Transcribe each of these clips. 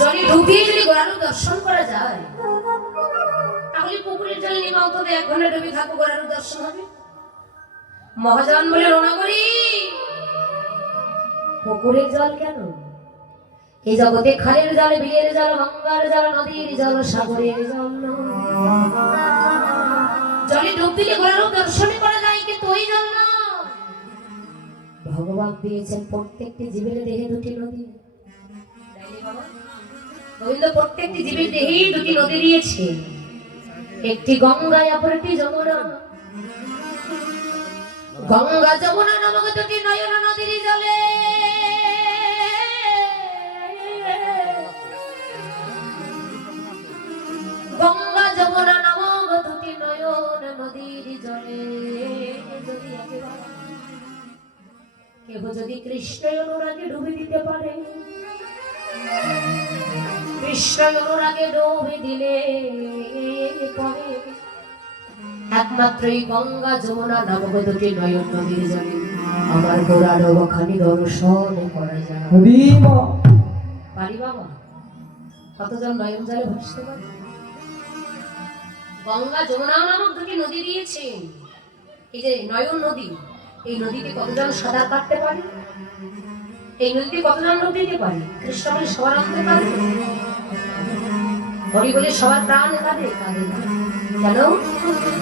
জলে ডুবিয়ে যদি গোড়ানো দর্শন করা যায়, তাহলে পুকুরের জল নেমে তো 1 ঘন্টা ডুবে থাকো, গোড়ানো দর্শন হবে। মহাজন বলে, রণাগরি পুকুরের জল কেন? এই জগতে খালের জল, বিলের জল, গঙ্গার জল, নদীর জল, সাগরের জল জলে ডুব দিলে গোড়ানো দর্শন করা যায়, কিন্তু ওই জল না। ভগবান দিয়েছেন প্রত্যেকটি জীবের দেহে 2টি নদী। গোবিন্দ প্রত্যেকটি জীবের দেহে 2টি নদী দিয়েছে, একটি গঙ্গা, অপরটি যমুনা। গঙ্গা যমুনা নামক 2টি নয়ন নদীর জলে গঙ্গা যমুনা নামক 2টি নয়ন নদীর জলে যদি কেহ যদি কৃষ্ণের অনুরাগে ডুবে দিতে পারে, কৃষ্ণ অনুরাগে ডুবে দিলে পরে একমাত্র এই গঙ্গা যমুনা নামক 2টি নয়ন নদীর জলে আমার গোড়ানো খানি দর্শন করা যায়। পারি বাবা? কতজন নয়ন জলে ভাসতে পারে? গঙ্গা যমুনা নামক 2টি নদী দিয়েছেন, এই যে নয়ন নদী, এই নদীতে কতজন সাঁতার কাটতে পারে? এই নদীতে কতজন ডুব দিতে পারে? কৃষ্ণ বলে সবার অন্তরে কাঁদে, হরি বলে সবার প্রাণ কাঁদে, কাঁদে না কেন?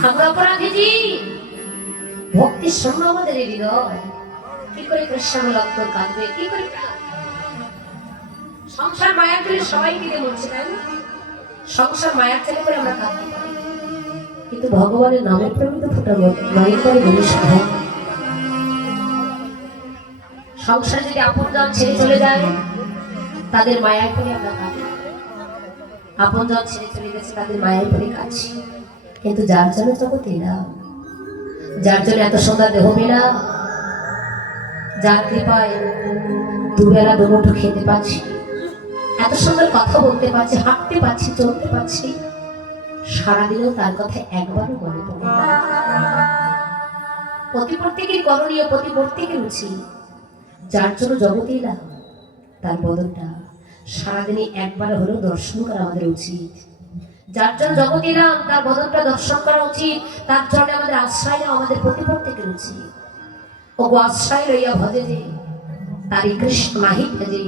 আমরা অপরাধী জি, ভক্তির সঙ্গ আমাদের হৃদয়, কি করে কৃষ্ণ বলে অন্তর কাঁদবে? কি করে? সংসার মায়ার ফেলে সবাই কেঁদে মরছে, তাই না? সংসার মায়ার ফেলে করে আমরা কাঁদতে পারি, কিন্তু ভগবানের নামের প্রেমে তো ফোটাবো মায়ের পরে জিনিস হয়। সংসার যদি আপনজন ছেড়ে চলে যায়, তাদের মায়ায় পড়ে আমরা কাঁদি। আপনজন ছেড়ে চলে গেছে, তাদের মায়ায় পড়ে কাঁদছি। কিন্তু যার জন্য জগতে এলাম, যার জন্য এত সুন্দর দেহ পেলাম, যার কৃপায় দুবেলা দুমুঠো খেতে পাচ্ছি, এত সুন্দর কথা বলতে পারছি, হাঁটতে পারছি, চলতে পারছি, সারাদিনেও তার কথা একবারও মনে পড়ে না। প্রত্যেকের করণীয়, প্রত্যেকের উচিত যার জন্য জগতে এলাম তার বদনটা সারাদিনে একবার হলেও দর্শন করা আমাদের উচিত। যার জন্য জগতে এলাম তার বদনটা দর্শন করা উচিত, তার জন্য আমাদের আশ্রয় নেওয়া আমাদের প্রত্যেকের উচিত। ও আশ্রয় লইয়া ভজে যে তারই কৃষ্ণ নাহি ভজে,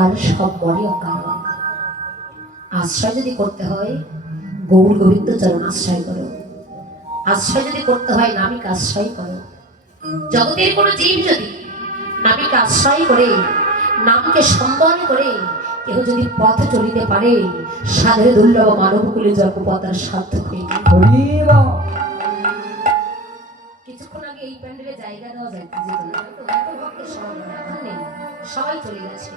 আর সব বড়ই অকারণ। আশ্রয় যদি করতে হয় গৌর গোবিন্দ চরণ আশ্রয় করো, আশ্রয় যদি করতে হয় নামিক আশ্রয় করো। জগতের কোনো জীব যদি নামকে আশ্রয় করে, নামকে সম্মান করে কেউ যদি পথে চলিতে পারে, সাধের দুর্লভ মানবকুলে জন্মপতার সার্থক হয়ে কিছুক্ষণ আগে এই প্যান্ডেলে জায়গা দেওয়া যেত না, এত ভক্তের সমাগম এখন নেই, সবাই চলে গেছে।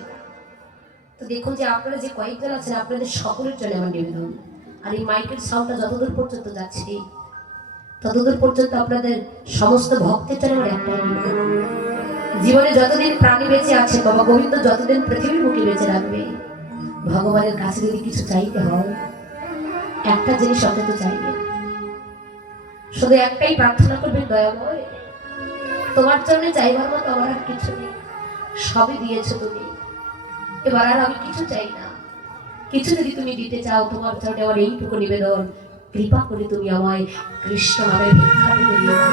তো দেখুন যে আপনারা যে কয়েকজন আছেন, আপনাদের সকলের জন্য আমার নিবেদন, আর এই মাইকের সাউন্ডটা যতদূর পর্যন্ত যাচ্ছে ততদূর পর্যন্ত আপনাদের সমস্ত ভক্তের জন্য আমার একটাই নিবেদন, জীবনে যতদিন প্রাণী বেঁচে আছে, বাবা গোবিন্দ যতদিন পৃথিবীর বুকে বেঁচে রাখবে, ভগবানের কাছে যদি কিছু চাইতে হয় একটা জিনিস অন্তত চাইবে, শুধু একটাই প্রার্থনা করবেন, দয়াময় তোমার জন্য চাইবার মতো আমার আর কিছু নেই, সবই দিয়েছো তুমি, এবার আর আমি কিছু চাই না। কিছু যদি তুমি দিতে চাও, তোমার জন্য আমার এইটুকু নিবেদন, কৃপা করে তুমি আমায় কৃষ্ণ নামে ভিক্ষাটুকু দিয়ে দাও,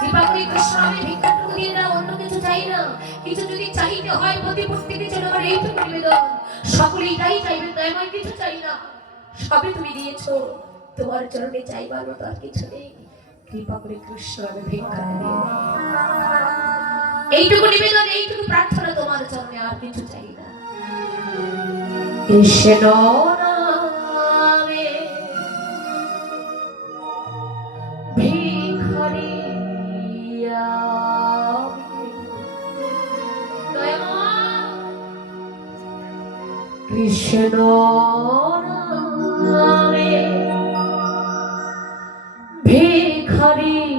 কৃপা করে কৃষ্ণ নামে ভিক্ষাটুকু দিয়ে দাও, অন্য কিছু চাই না। কিছু যদি চাইতে হয় প্রত্যেকের জন্য আমার এইটুকু নিবেদন, সকলেই তাই চাইবেন, দয়াময় কিছু চাই না, সবই তুমি দিয়েছো, তোমার চরণে চাইবার মতো আর কিছু নেই, কৃপা করে কৃষ্ণ নামে ভিক্ষাটুকু দিয়ে দাও। এইটুকু নিবেদন, এইটুকু প্রার্থনা তোমার চরণে, আর কিছু চাই না। কৃষ্ণ নামে ভিখারিয়া কৃষ্ণ নামে ভিখারিয়া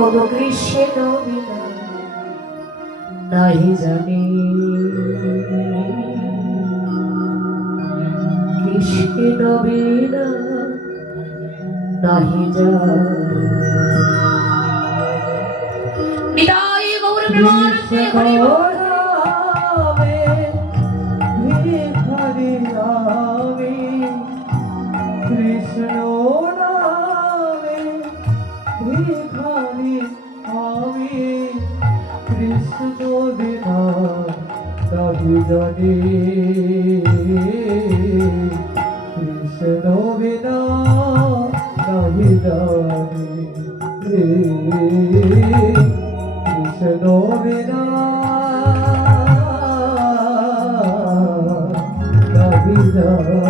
ও কৃষ্ণ বিনা নাহি জানি, কৃষ্ণ বিনা নাহি জানি, বিদায় গৌর প্রেমানন্দে হরি বল। কৃষ্ণ নামে ভিখারি আমি, কৃষ্ণ বিনা নাহি জানি, কৃষ্ণ বিনা নাহি জানি, কৃষ্ণ বিনা নাহি জানি।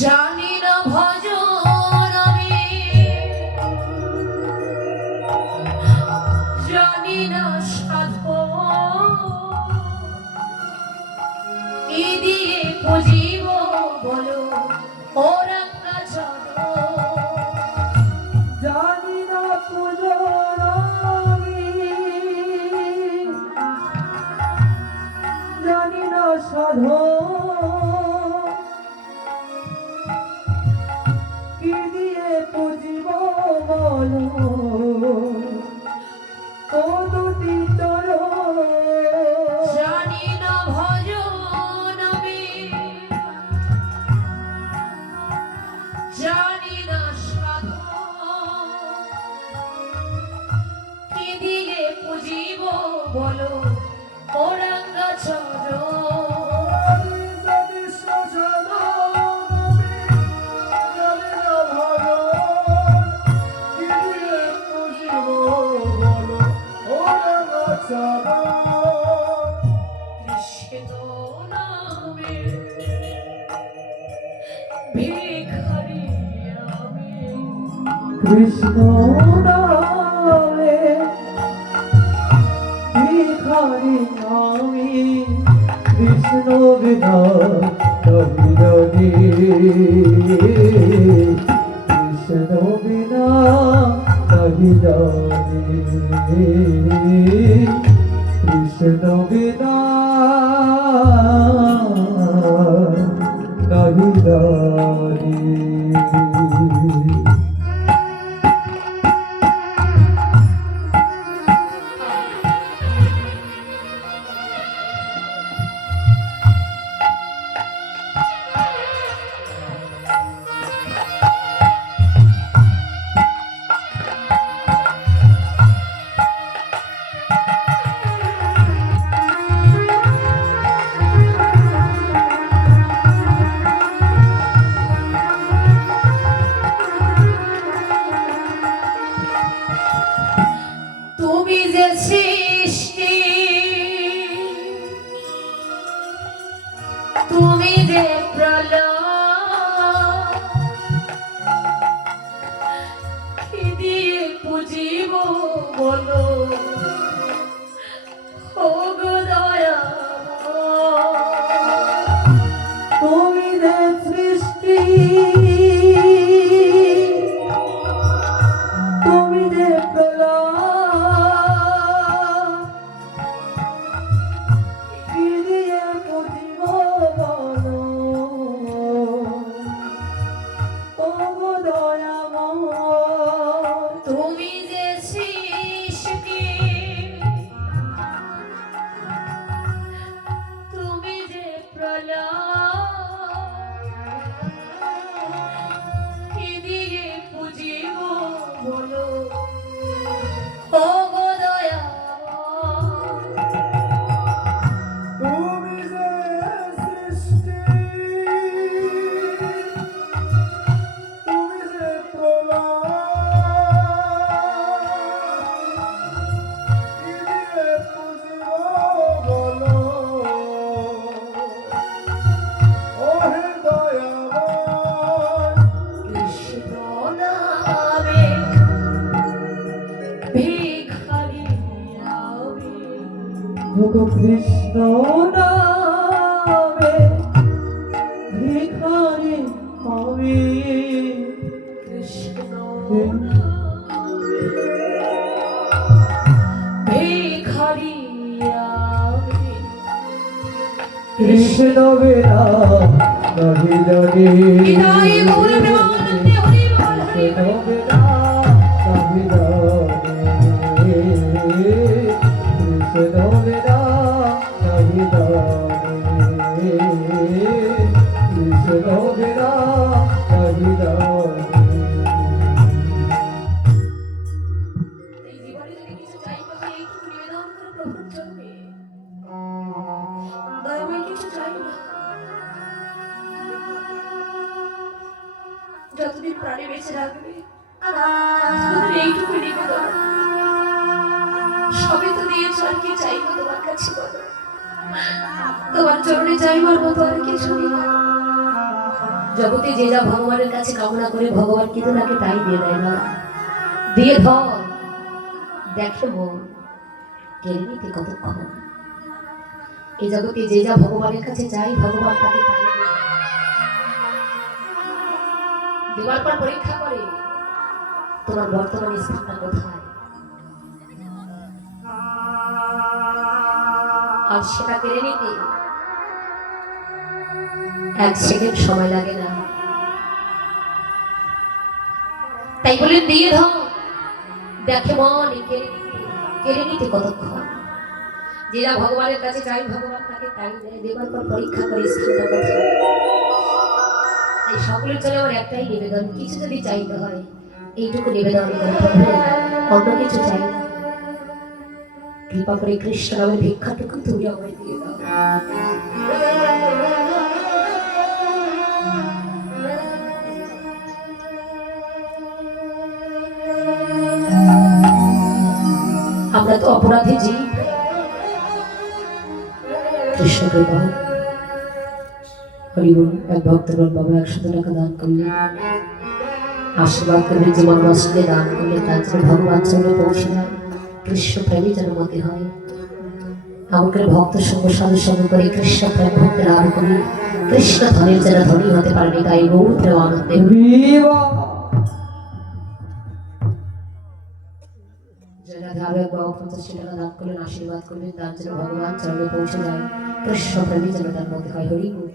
জানি না ভজন আমি, জানি না সাধন, কি দিয়ে পুজিব বলো ও রাঙ্গাচরণ। জানি না পূজন আমি, জানি না সাধন, কি দিয়ে পুজিব বলো ও দুটি চরণ। জানি না ভজন আমি, জানি না সাধন, কি দিয়ে পুজিব বলো ও রাঙ্গাচরণ। কৃষ্ণ নামে ভিখারি আমি, কৃষ্ণ নামে ভিখারি আমি, কৃষ্ণ বিনা নাহি জানি, কৃষ্ণ বিনা নাহি জানি, কৃষ্ণ বিনা নাহি জানি। তুমি যে সৃষ্টি, তুমি যে প্রলয়, কি দিয়ে পুজিব বলো ও গো দয়াময়। তুমি যে সৃষ্টি, তুমি যে প্রলয়, কি দিয়ে পুজিব বলো ও গো দয়াময়। তুমি যে সৃষ্টি, তুমি যে প্রলয়, কি দিয়ে পুজিব বলো ও গো দয়াময়। তুমি যে সৃষ্টি, তুমি যে প্রলয়, কি দিয়ে পুজিব বলো কৃষ্ণ নামে ভিখারি আমি কৃষ্ণ কৃষ্ণ বিনা নহি জানি বিদায় গৌর প্রেমানন্দে হরি বল হরি কৃষ্ণ বল। বিনা নহি জানি কৃষ্ণ বিনা নহি জানি কৃষ্ণ বিনা নহি জানি এই জীবনে যদি কিছু চাইতে হয় এইটুকু নিবেদন করে প্রভুর চরণে। দয়াময় কিছু চাই না। যতদিন প্রাণে বেঁচে রাখবে ততদিন এইটুকু নিবেদন। সবই তো দিয়েছ, আর কি চাইবো তোমার কাছে বলো? তোমার চরণে চাইবার মতো আর কিছু নেই। জগতে যে যা ভগবানের কাছে কামনা করে ভগবান কিন্তু তাকে তাই দিয়ে দেয় না, দিয়ে ধর। দেখে মন কেড়ে নিতে কতক্ষণ। এই জগতে যে যা ভগবানের কাছে চাই ভগবান তাকে তাই দিয়ে দেয়। দেওয়ার পর পরীক্ষা করে তোমার বর্তমান স্থানটা কোথায়, আর সেটা কেড়ে নিতে 1 সেকেন্ড সময় লাগে না। তাই বলে দিয়ে ধর। দেখে মন কেড়ে নিতে কতক্ষণ। যেটা ভগবানের কাছে চাই ভগবান তাকে তাই দেয়। দেবার পর পরীক্ষা করে স্থানটা কোথায়। তাই সকলের চলে আমার একটাই নিবেদন, কিছু যদি চাইতে হয় এইটুকু নিবেদন করে প্রভু, অন্য কিছু চাই না। কৃপা করে কৃষ্ণ নামের ভিক্ষাটুকু তুমি আমায় দিয়ে দাও। আমরা তো অপরাধী জীব, কৃষ্ণ কৃপা। হরিবল। এক ভক্তগণ বাবা 100 টাকা দান করলে, আশীর্বাদ করলে, জীবন বস্ত্রে দান করলে, তার জন্য ভগবান চরণে পৌঁছে যায়। কৃষ্ণ প্রেমী যেন মতে হয়। এমন করে ভক্ত সঙ্গ সাধু সঙ্গ করে কৃষ্ণ প্রেম ভক্তের আরো করি, কৃষ্ণ ধনের যেন ধনী হতে পারেনি। তাই গৌর প্রেম আনন্দে বিবা যারা আরো এক বাবা 85 টাকা দান করলেন, আশীর্বাদ করবেন, তার জন্য ভগবান চরণে পৌঁছে যায়। কৃষ্ণ প্রেমী যেন তার মতে হয়। হরি বল।